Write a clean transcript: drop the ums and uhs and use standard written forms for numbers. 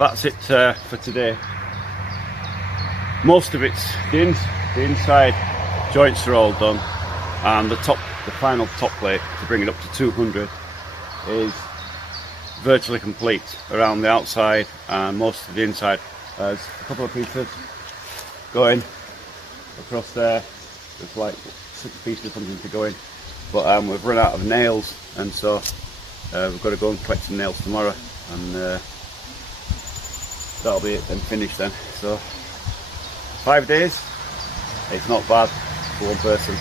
that's it for today. Most of it's the inside joints are all done, and the final top plate to bring it up to 200 is virtually complete around the outside, and most of the inside. There's a couple of pieces going across there. There's like 6 pieces or something to go in, but we've run out of nails, and so we've got to go and collect some nails tomorrow, and that'll be it then, finished then. So 5 days, it's not bad for one person.